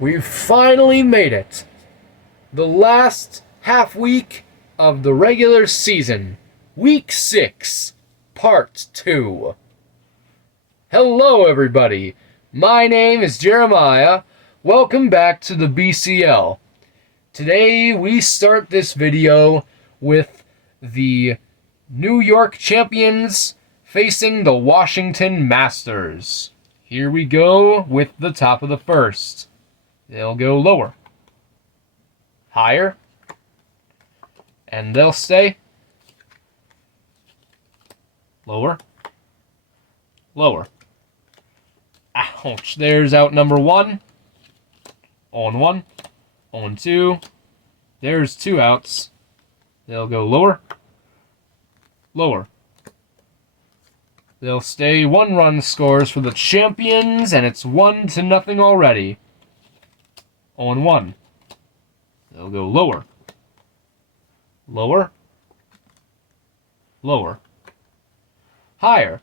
We've finally made it. The last half week of the regular season. Week 6, Part 2. Hello, everybody. My name is Jeremiah. Welcome back to the BCL. Today, we start this video with the New York champions facing the Washington Masters. Here we go with the top of the first. They'll go lower, higher, and they'll stay lower, lower. Ouch, there's out number 1. On 1, on 2. There's 2 outs. They'll go lower, lower. They'll stay. 1 run scores for the champions, and it's 1-0 already. On 1. They'll go lower, lower, lower, higher.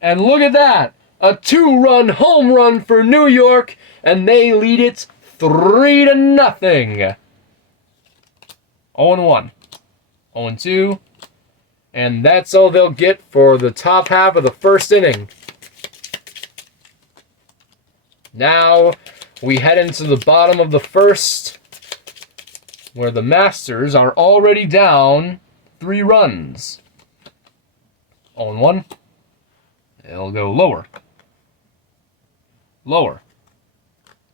And look at that! A 2-run home run for New York, and they lead it 3-0. 0-1, 0-2, and that's all they'll get for the top half of the first inning. Now we head into the bottom of the first, where the Masters are already down 3 runs. 0-1, they'll go lower, lower.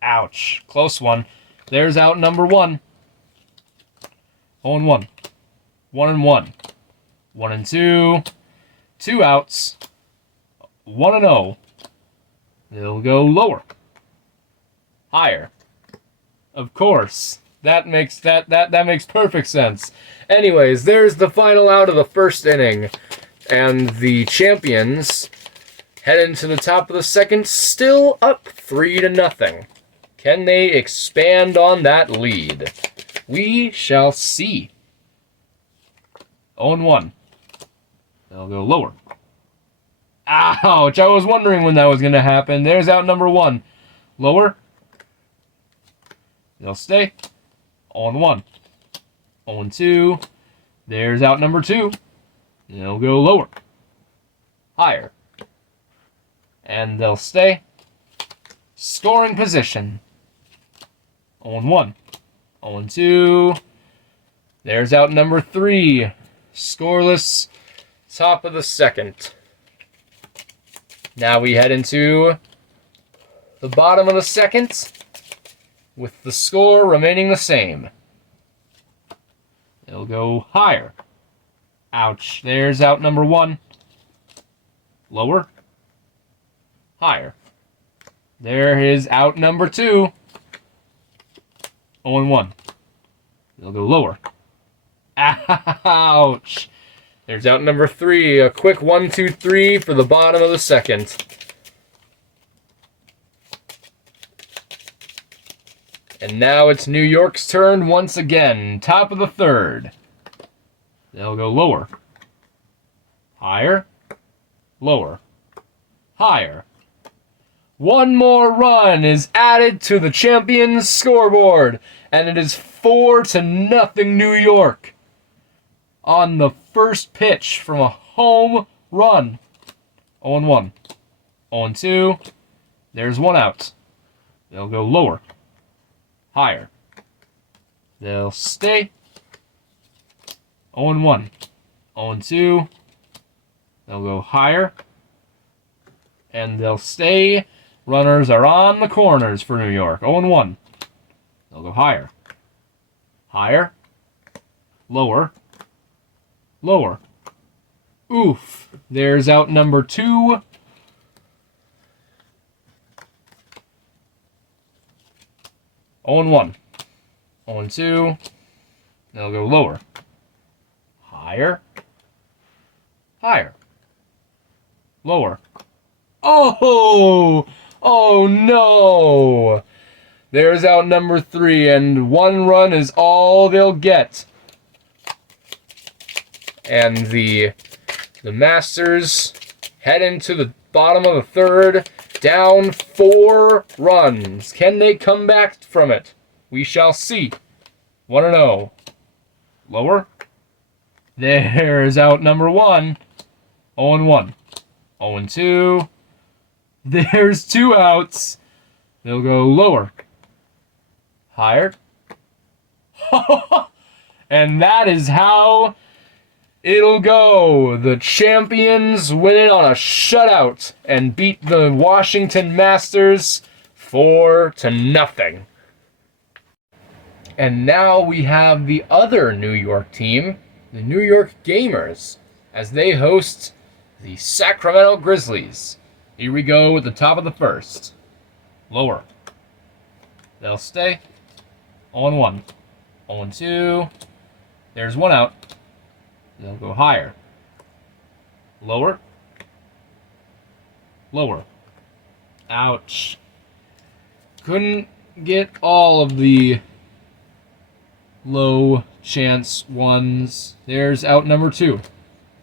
Ouch, close one. There's out number 1. 0-1, 1-1, 1-2, 2 outs, 1-0. They'll go lower, higher. Of course, that makes perfect sense. Anyways, there's the final out of the first inning, and the champions head into the top of the second, still up 3-0. Can they expand on that lead? We shall see. 0-1. They'll go lower. Ouch! I was wondering when that was going to happen. There's out number 1. Lower. They'll stay. 0-1. 0-2. There's out number 2. They'll go lower, higher, and they'll stay. Scoring position. 0-1. 0-2. There's out number 3. Scoreless. Top of the second. Now we head into the bottom of the second, with the score remaining the same. They'll go higher. Ouch. There's out number 1. Lower. Higher. There is out number 2. 0-1. They'll go lower. Ouch. There's out number 3. A quick 1-2-3 for the bottom of the second. And now it's New York's turn once again. Top of the third. They'll go lower, higher, lower, higher. 1 more run is added to the champions' scoreboard, and it is 4-0 New York on the first pitch from a home run. 0-1, 0-2. There's 1 out. They'll go lower, higher. They'll stay. 0-1, 0-2. They'll go higher, and they'll stay. Runners are on the corners for New York. 0-1. They'll go higher, higher, lower, lower. Oof. There's out number 2. 0-1, 0-2. They'll go lower, higher, higher, lower. Oh! Oh no! There's out number 3, and 1 run is all they'll get. And the Masters head into the bottom of the third, Down 4 runs. Can they come back from it? We shall see. 1-0. Lower. There's out number 1. 0-1. 0-2. There's 2 outs. They'll go lower. Higher. And that is how it'll go. The champions win it on a shutout and beat the Washington Masters 4-0. And now we have the other New York team, the New York Gamers, as they host the Sacramento Grizzlies. Here we go at the top of the first. Lower. They'll stay. 0-1. 0-2. There's 1 out. They'll go higher. Lower. Lower. Ouch. Couldn't get all of the low chance ones. There's out number 2.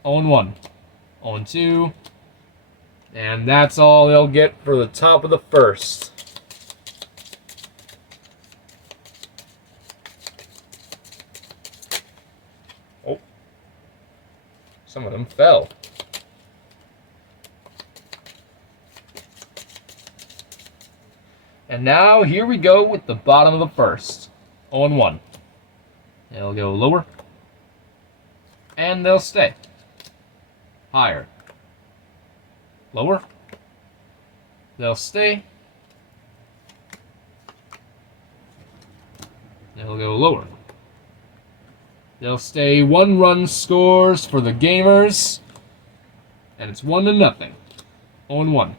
0-1. 0-2. And that's all they'll get for the top of the first. Oh. Some of them fell. And now here we go with the bottom of the first. 0-1. They'll go lower. And they'll stay. Higher. Lower. They'll stay. They'll go lower. They'll stay. 1 run scores for the Gamers. And it's 1-0. 0-1.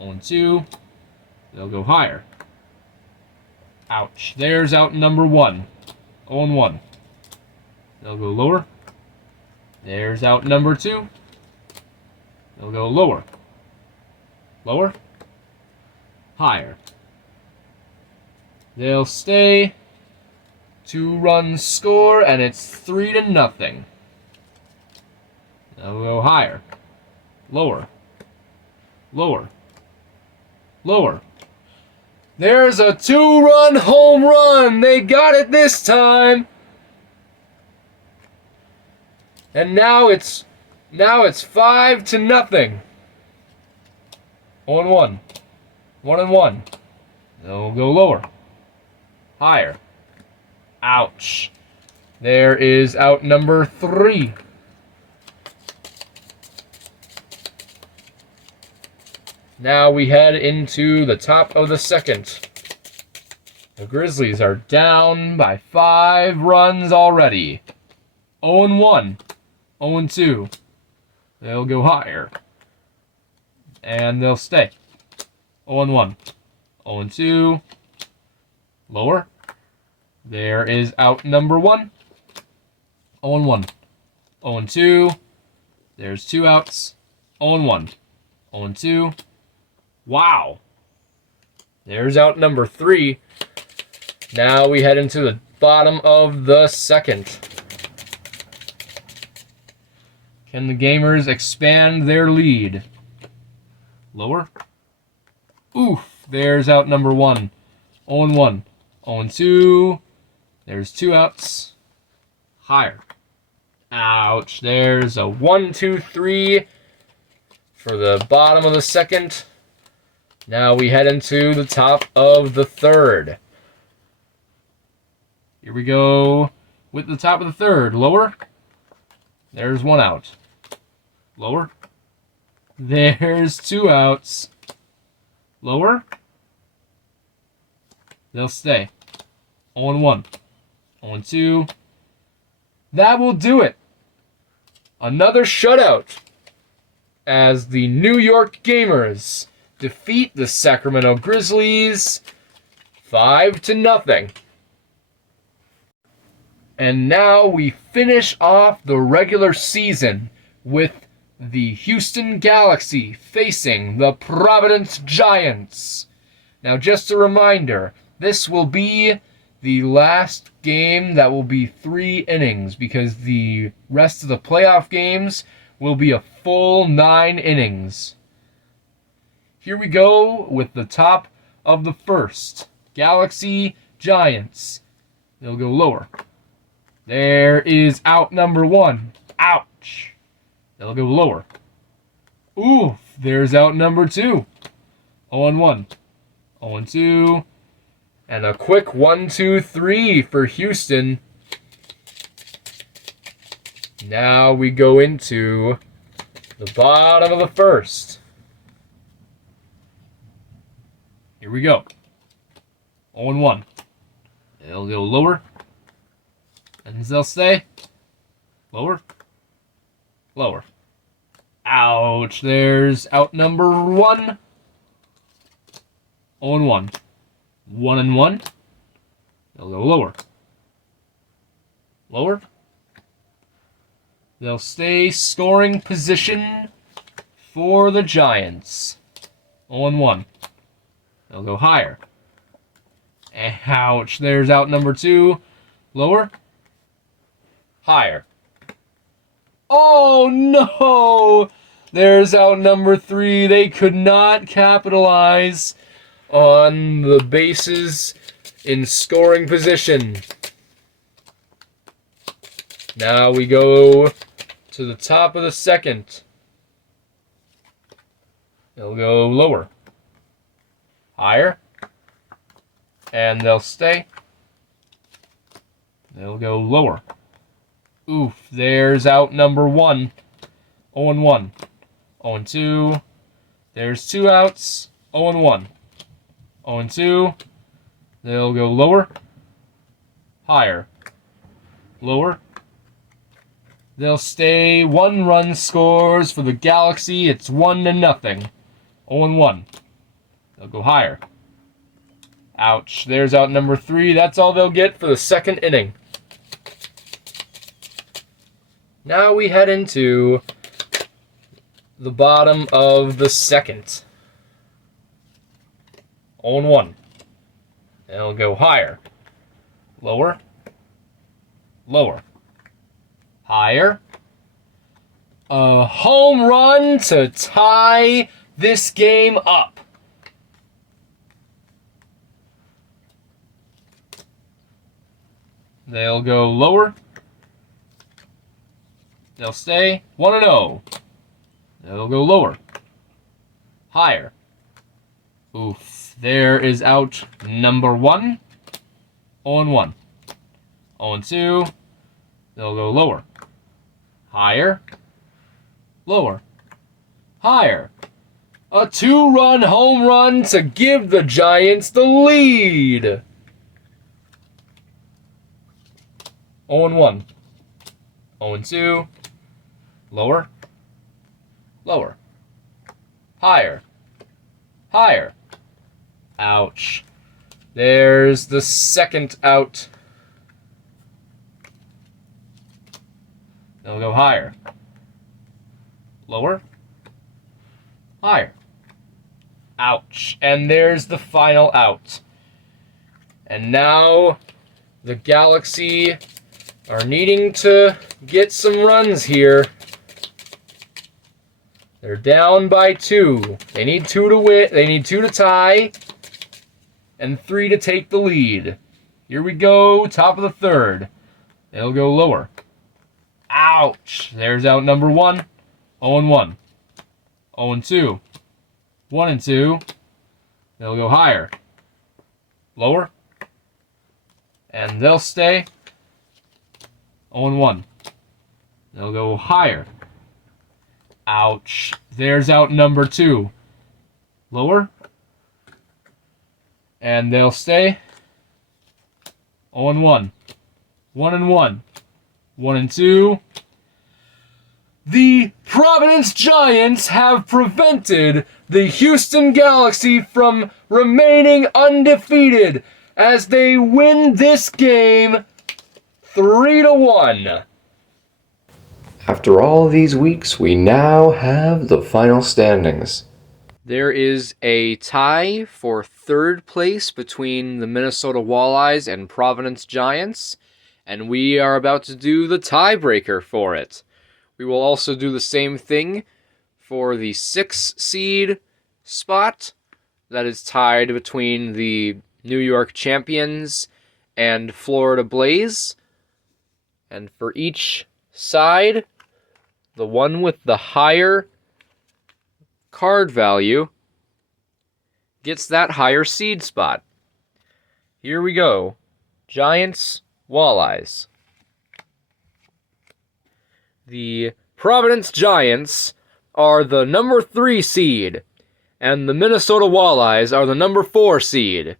0-2. They'll go higher. Ouch. There's out number 1. 0-1. They'll go lower. There's out number 2. They'll go lower. Lower. Higher. They'll stay. 2 runs score, and it's 3-0. They'll go higher. Lower. Lower. Lower. There's a 2-run home run. They got it this time. And now it's 5-0. 0-1. 1-1. They'll go lower. Higher. Ouch. There is out number 3. Now we head into the top of the second. The Grizzlies are down by 5 runs already. 0-1. 0-2. They'll go higher. And they'll stay. 0-1. 0-2. Lower. There is out number 1. 0-1. 0-2. There's 2 outs. 0-1. 0-2. Wow. There's out number 3. Now we head into the bottom of the second. Can the Gamers expand their lead? Lower. Oof. There's out number 1. 0-1. 0-2. There's 2 outs. Higher. Ouch. There's a 1-2-3 for the bottom of the second. Now we head into the top of the third. Here we go with the top of the third. Lower. There's 1 out. Lower. There's 2 outs. Lower. They'll stay. 0-1. 0-2. That will do it. Another shutout as the New York Gamers defeat the Sacramento Grizzlies 5-0. And now we finish off the regular season with the Houston Galaxy facing the Providence Giants. Now, just a reminder, this will be the last game that will be 3 innings because the rest of the playoff games will be a full 9 innings. Here we go with the top of the first. Galaxy, Giants. They'll go lower. There is out number 1. Ouch. They'll go lower. Oof, there's out number 2. 0-1. 0-2. And a quick 1-2-3 for Houston. Now we go into the bottom of the first. Here we go. 0-1. They'll go lower. And they'll stay lower. Lower. Ouch. There's out number 1. 0-1. 1-1. They'll go lower. Lower. They'll stay scoring position for the Giants. 0-1. They'll go higher. Ouch. There's out number 2. Lower. Higher. Oh no! There's out number 3. They could not capitalize on the bases in scoring position. Now we go to the top of the second. They'll go lower. Higher. And they'll stay. They'll go lower. Oof, there's out number 1. 0-1. 0-2. There's 2 outs. 0-1. 0-2. They'll go lower. Higher. Lower. They'll stay. 1 run scores for the Galaxy. It's 1-0. 0-1. They'll go higher. Ouch. There's out number 3. That's all they'll get for the second inning. Now we head into the bottom of the second. 0-1. They'll go higher. Lower. Lower. Higher. A home run to tie this game up. They'll go lower. They'll stay 1-0. They'll go lower. Higher. Oof. There is out number 1. 0-1. 0-2. They'll go lower. Higher. Lower. Higher. A 2-run home run to give the Giants the lead. 0-1. 0-2. Lower. Lower. Higher. Higher. Ouch. There's the second out. They'll go higher. Lower. Higher. Ouch. And there's the final out. And now the Galaxy are needing to get some runs here. They're down by 2. They need 2 to win. They need 2 to tie. And 3 to take the lead. Here we go. Top of the third. They'll go lower. Ouch. There's out number 1. 0-1. 0-2. 1-2. They'll go higher. Lower. And they'll stay. 0-1. They'll go higher. Ouch. There's out number 2. Lower. And they'll stay. 0-1. 1-1. 1-2. The Providence Giants have prevented the Houston Galaxy from remaining undefeated as they win this game 3-1. After all these weeks, we now have the final standings. There is a tie for third place between the Minnesota Walleyes and Providence Giants, and we are about to do the tiebreaker for it. We will also do the same thing for the 6th seed, spot that is tied between the New York Champions and Florida Blaze. And for each side, the one with the higher card value gets that higher seed spot. Here we go. Giants, Walleyes. The Providence Giants are the number 3 seed, and the Minnesota Walleyes are the number 4 seed.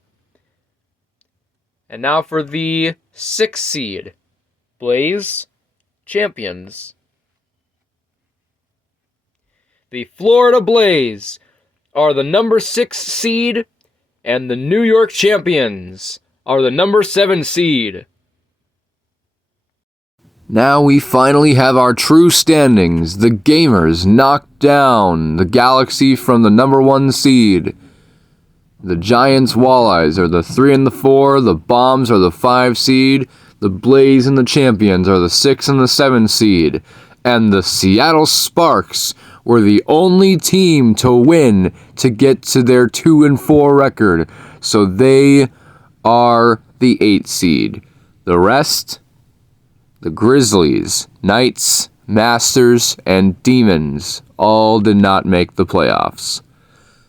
And now for the 6th seed, Blaze, Champions. The Florida Blaze are the number 6 seed, and the New York Champions are the number 7 seed. Now we finally have our true standings. The Gamers knocked down the Galaxy from the number 1 seed. The Giants Walleyes are the 3 and the 4. The Bombs are the 5 seed. The Blaze and the Champions are the 6 and the 7 seed. And the Seattle Sparks were the only team to win to get to their 2 and 4 record. So they are the 8 seed. The rest, the Grizzlies, Knights, Masters, and Demons all did not make the playoffs.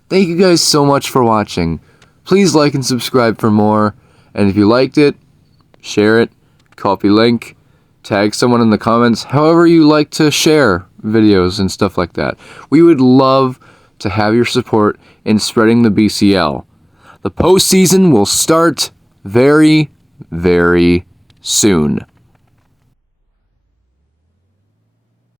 Thank you guys so much for watching. Please like and subscribe for more. And if you liked it, share it, copy link, tag someone in the comments, however you like to share videos and stuff like that. We would love to have your support in spreading the BCL. The postseason will start very, very soon.